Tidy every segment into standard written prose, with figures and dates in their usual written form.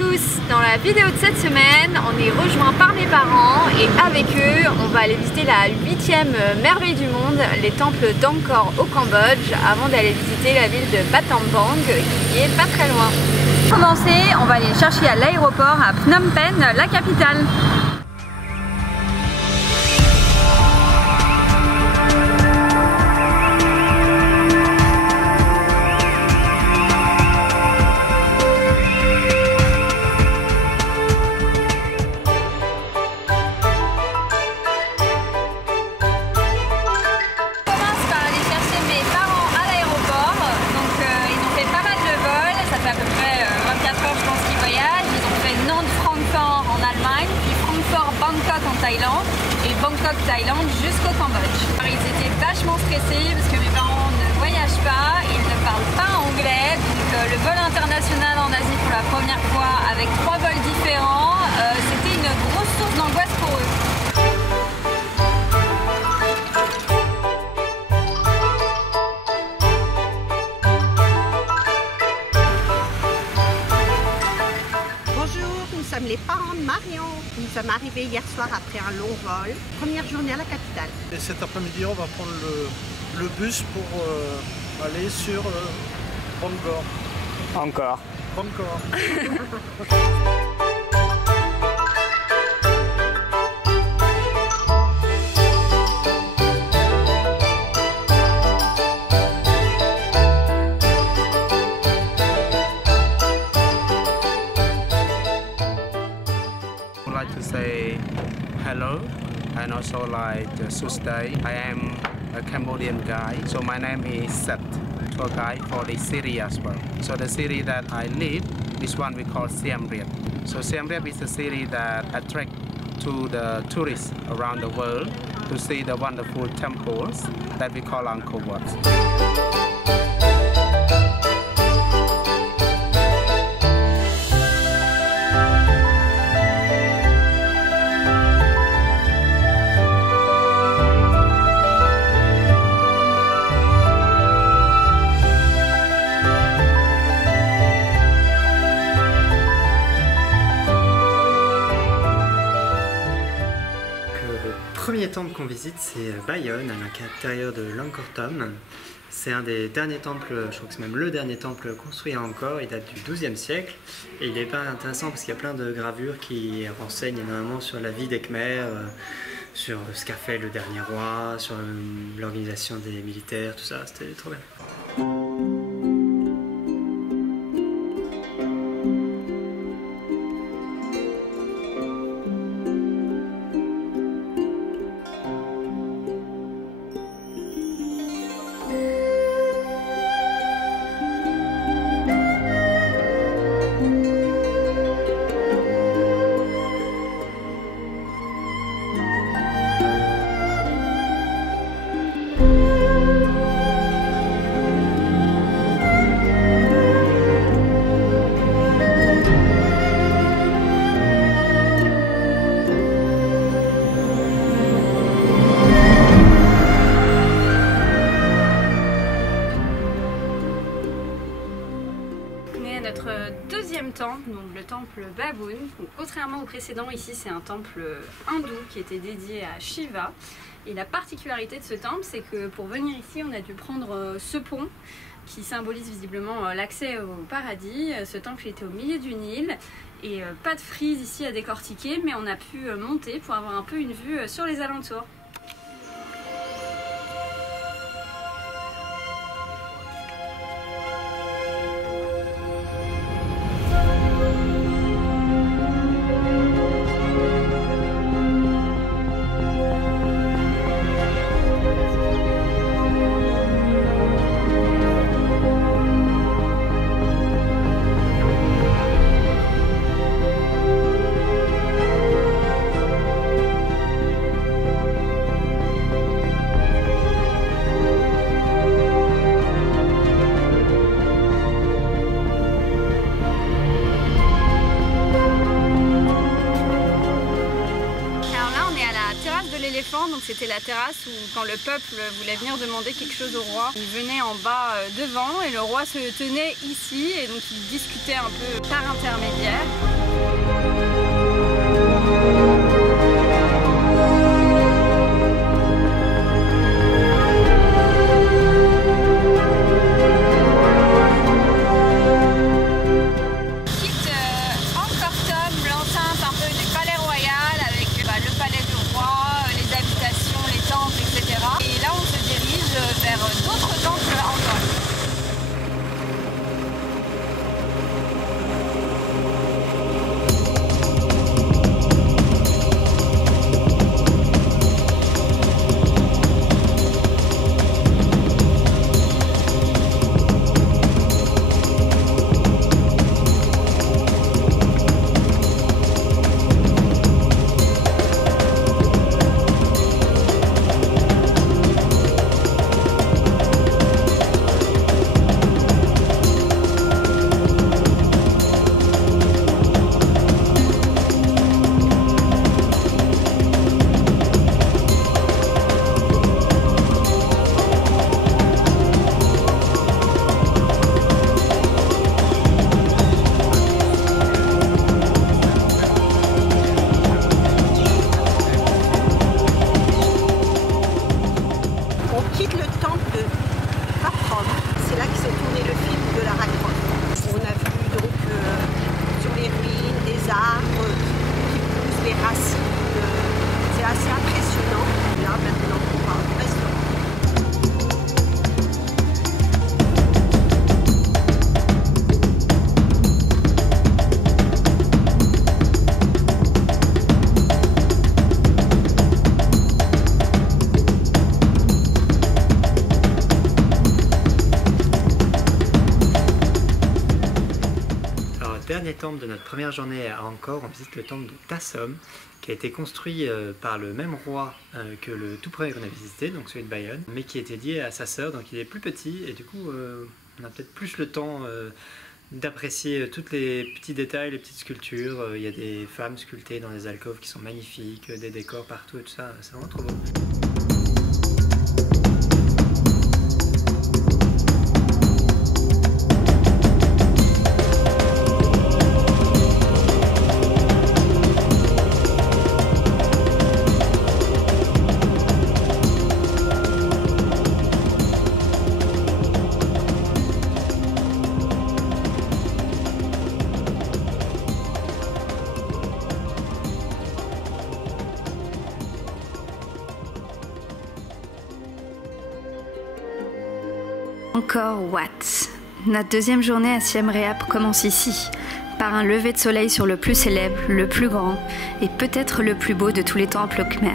tous! Dans la vidéo de cette semaine, on est rejoint par mes parents et avec eux, on va aller visiter la 8e merveille du monde, les temples d'Angkor au Cambodge, avant d'aller visiter la ville de Battambang qui est pas très loin. Pour commencer, on va aller chercher à l'aéroport à Phnom Penh, la capitale. Thaïlande et Bangkok, Thaïlande jusqu'au Cambodge. Alors, ils étaient vachement stressés parce que mes parents ne voyagent pas, ils ne parlent pas anglais, donc le vol international en Asie pour la première fois avec 3 vols différents, c'était une grosse source d'angoisse pour eux. Nous sommes les parents de Marion. Nous sommes arrivés hier soir après un long vol. Première journée à la capitale. Et cet après-midi, on va prendre le bus pour aller sur Bangkok. Encore. Bangkok. To say hello and also like to stay. I am a Cambodian guy, so my name is Seth, tour guide for the city as well. So the city that I live, this one we call Siem Reap. So Siem Reap is a city that attracts to the tourists around the world to see the wonderful temples that we call Angkor Wat. Le premier temple qu'on visite, c'est Bayon, à l'intérieur de l'Angkor Thom. C'est un des derniers temples, je crois que c'est même le dernier temple construit à Angkor, il date du XIIe siècle. Et il est pas intéressant parce qu'il y a plein de gravures qui renseignent énormément sur la vie des Khmers, sur ce qu'a fait le dernier roi, sur l'organisation des militaires, tout ça, c'était trop bien. Notre deuxième temple, donc le temple Baboon. Donc, contrairement au précédent, ici c'est un temple hindou qui était dédié à Shiva. Et la particularité de ce temple, c'est que pour venir ici, on a dû prendre ce pont qui symbolise visiblement l'accès au paradis. Ce temple était au milieu du Nil et pas de frise ici à décortiquer, mais on a pu monter pour avoir un peu une vue sur les alentours. Donc c'était la terrasse où quand le peuple voulait venir demander quelque chose au roi, il venait en bas devant et le roi se tenait ici et donc il discutait un peu par intermédiaire. première journée à Angkor, on visite le temple de Ta Som, qui a été construit par le même roi que le tout premier qu'on a visité, donc celui de Bayonne, mais qui était dédié à sa sœur, donc il est plus petit, et du coup on a peut-être plus le temps d'apprécier tous les petits détails, les petites sculptures. Il y a des femmes sculptées dans des alcôves qui sont magnifiques, des décors partout et tout ça, c'est vraiment trop beau. Angkor Wat. Notre deuxième journée à Siem Reap commence ici, par un lever de soleil sur le plus célèbre, le plus grand et peut-être le plus beau de tous les temples khmers.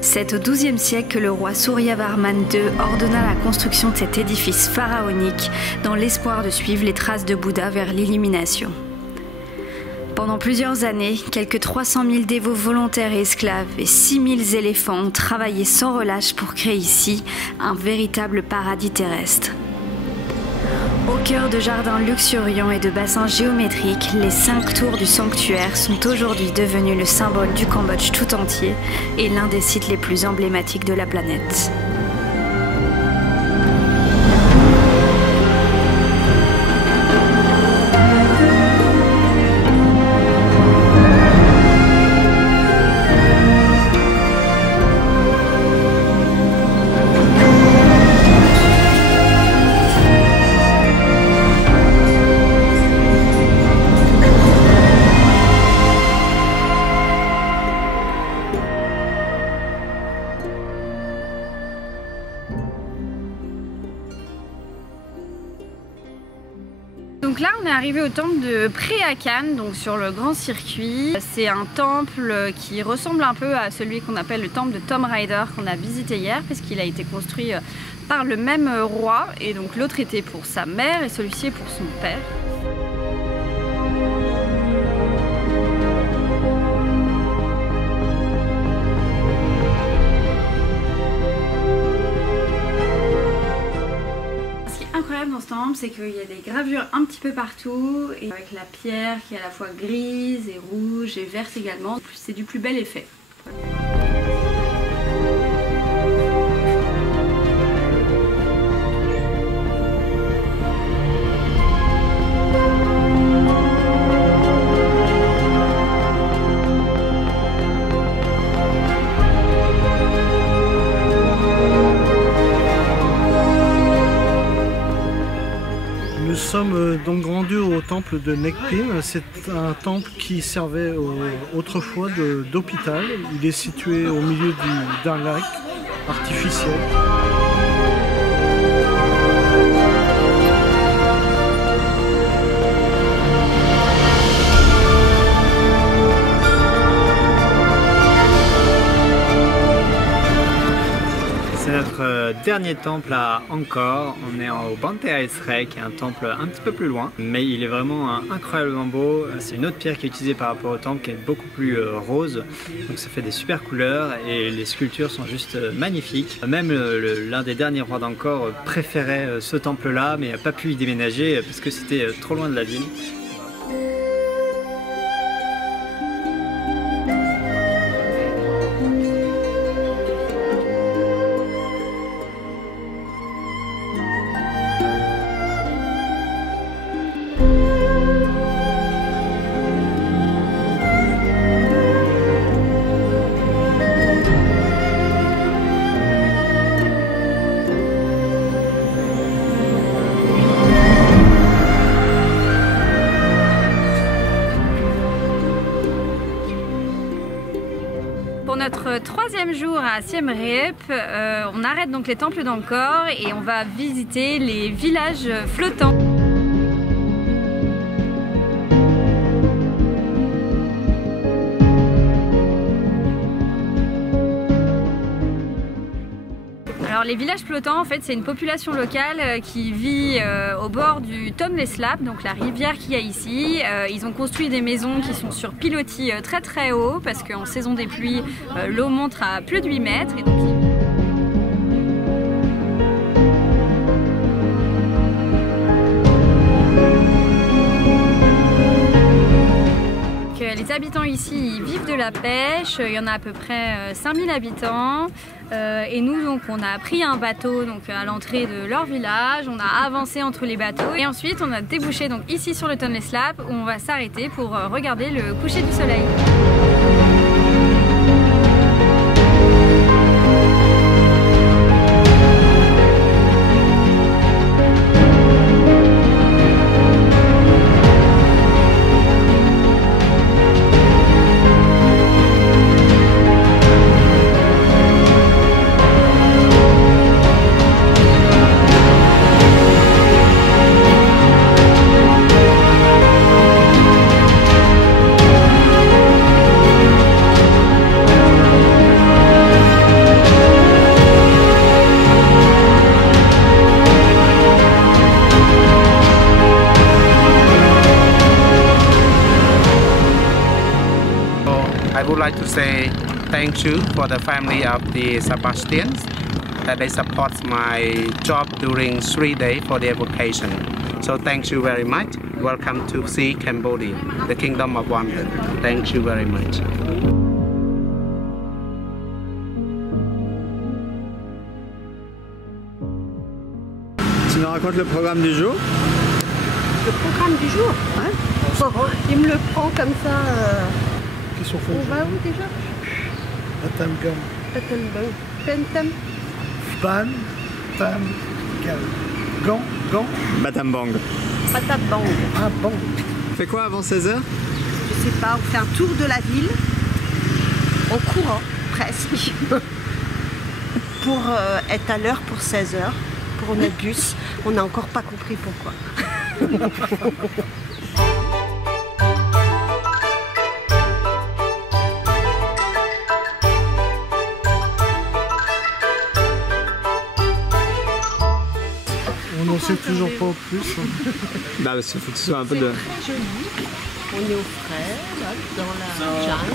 C'est au XIIe siècle que le roi Suryavarman II ordonna la construction de cet édifice pharaonique dans l'espoir de suivre les traces de Bouddha vers l'illumination. Pendant plusieurs années, quelques 300 000 dévots volontaires et esclaves et 6 000 éléphants ont travaillé sans relâche pour créer ici un véritable paradis terrestre. Au cœur de jardins luxuriants et de bassins géométriques, les 5 tours du sanctuaire sont aujourd'hui devenus le symbole du Cambodge tout entier et l'un des sites les plus emblématiques de la planète. Donc là on est arrivé au temple de Preakan, donc sur le grand circuit. C'est un temple qui ressemble un peu à celui qu'on appelle le temple de Tomb Raider qu'on a visité hier, puisqu'il a été construit par le même roi, et donc l'autre était pour sa mère et celui-ci est pour son père. Dans ce temple, c'est qu'il y a des gravures un petit peu partout, et avec la pierre qui est à la fois grise et rouge et verte également, c'est du plus bel effet. Nous sommes donc rendus au temple de Nekpin. C'est un temple qui servait autrefois d'hôpital. Il est situé au milieu d'un lac artificiel. C'est notre dernier temple à Angkor. On est au Banteay Srey, qui est un temple un petit peu plus loin, mais il est vraiment incroyablement beau. C'est une autre pierre qui est utilisée par rapport au temple, qui est beaucoup plus rose, donc ça fait des super couleurs et les sculptures sont juste magnifiques. Même l'un des derniers rois d'Angkor préférait ce temple là, mais n'a pas pu y déménager parce que c'était trop loin de la ville. Pour notre troisième jour à Siem Reap, on arrête donc les temples d'Angkor et on va visiter les villages flottants. Alors les villages flottants, en fait, c'est une population locale qui vit au bord du Tonle Sap, donc la rivière qu'il y a ici. Ils ont construit des maisons qui sont sur pilotis très très haut parce qu'en saison des pluies, l'eau monte à plus de 8 mètres. Et donc, les habitants ici ils vivent de la pêche, il y en a à peu près 5000 habitants et nous donc on a pris un bateau donc à l'entrée de leur village, on a avancé entre les bateaux et ensuite on a débouché donc ici sur le Tonle Sap où on va s'arrêter pour regarder le coucher du soleil. I would like to say thank you for the family of the Sebastians that they support my job during 3 days for their vacation. So thank you very much. Welcome to see Cambodia, the Kingdom of Wonder. Thank you very much. Tu nous racontes le programme du jour? Le programme du jour, hein? Il me le prend comme ça. On va où déjà? Battambang. Battambang. Pentam. Ban, Tam, Gal. Gant, Gant. Battambang. Battambang. Ah bon. On fait quoi avant 16h? Je sais pas, on fait un tour de la ville en courant, presque, pour être à l'heure pour 16h, pour notre bus. On n'a encore pas compris pourquoi. On n'en sait toujours pas plus. Bah parce qu'il faut que ce soit un peu de... Très joli. On est au frais, là, dans la jungle.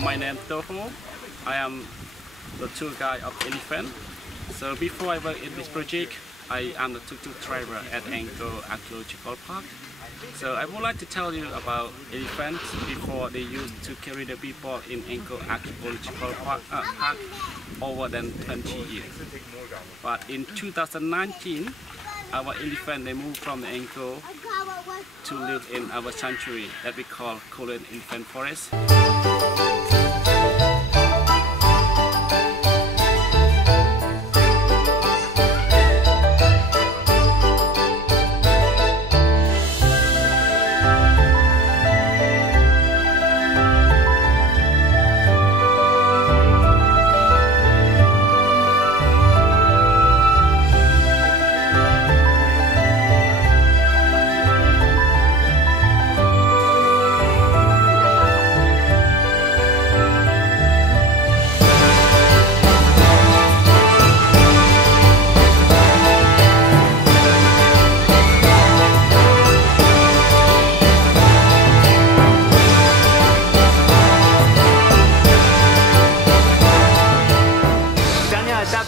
My name is Toho. I am the tour guide of Elephant. So before I work in this project, I am the tuk-tuk driver at Angkor Archaeological Park. So I would like to tell you about elephants. Before they used to carry the people in Angkor Archaeological Park over than 20 years. But in 2019, our elephant they moved from the Angkor to live in our sanctuary that we call Kolen Elephant Forest.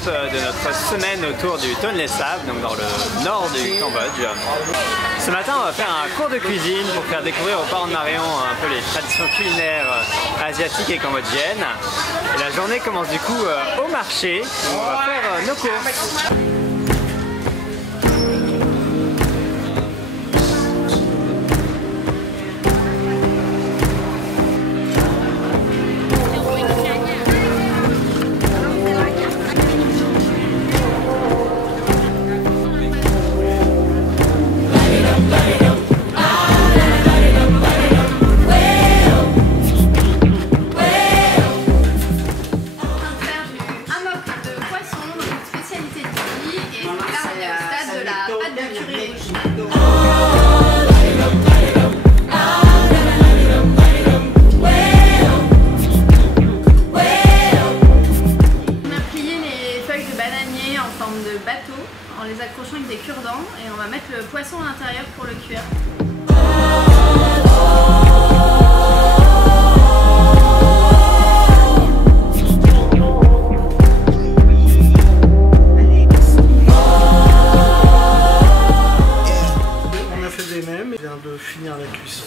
De notre semaine autour du Tonle Sap, donc dans le nord du Cambodge. Ce matin, on va faire un cours de cuisine pour faire découvrir aux parents de Marion un peu les traditions culinaires asiatiques et cambodgiennes. Et la journée commence du coup au marché où on va faire nos courses. Un mock de poisson, une spécialité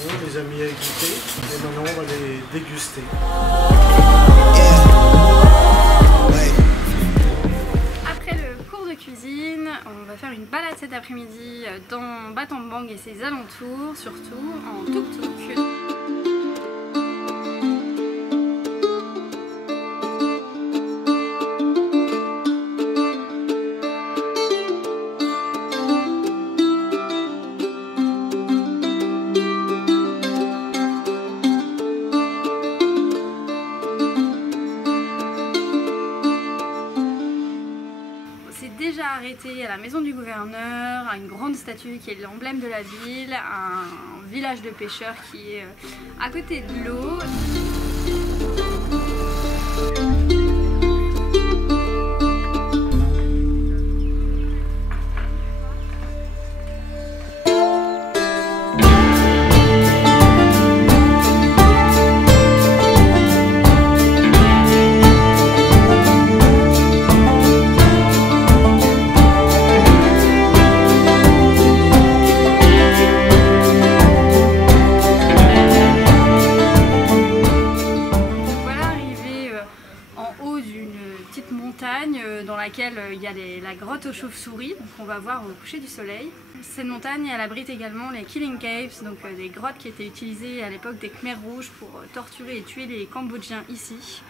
On les a mis à égoutter et maintenant on va les déguster. Après le cours de cuisine, on va faire une balade cet après-midi dans Battambang et ses alentours, surtout en tuk-tuk. Déjà arrêté à la maison du gouverneur, à une grande statue qui est l'emblème de la ville, à un village de pêcheurs qui est à côté de l'eau. Dans laquelle il y a la grotte aux chauves-souris, donc on va voir au coucher du soleil. Cette montagne, elle abrite également les Killing Caves, donc des grottes qui étaient utilisées à l'époque des Khmers rouges pour torturer et tuer les Cambodgiens ici.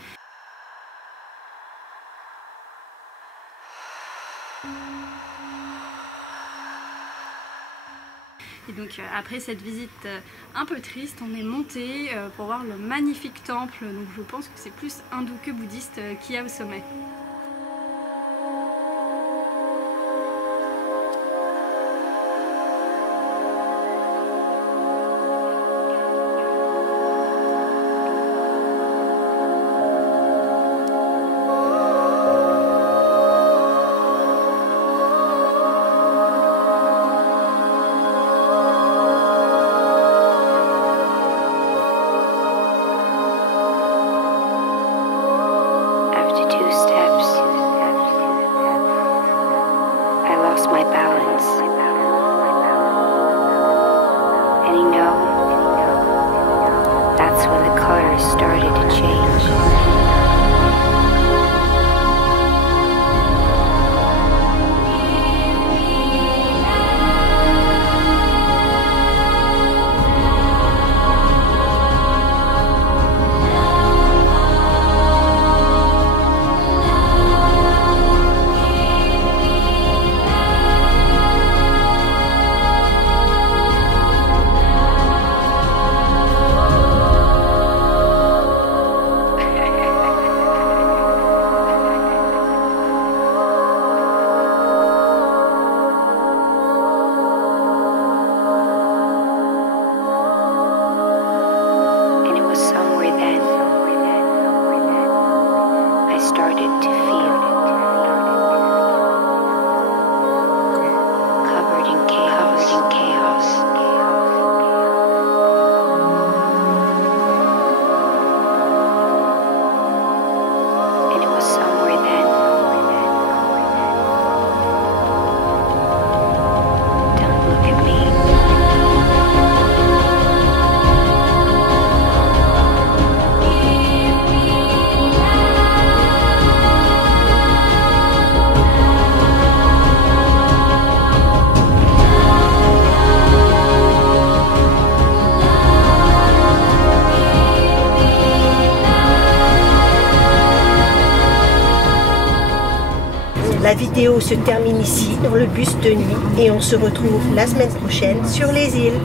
Et donc après cette visite un peu triste, on est monté pour voir le magnifique temple, donc je pense que c'est plus hindou que bouddhiste qu'il y a au sommet. My balance, and you know, that's when the colors started to change. La vidéo se termine ici, dans le bus de nuit, et on se retrouve la semaine prochaine sur les îles.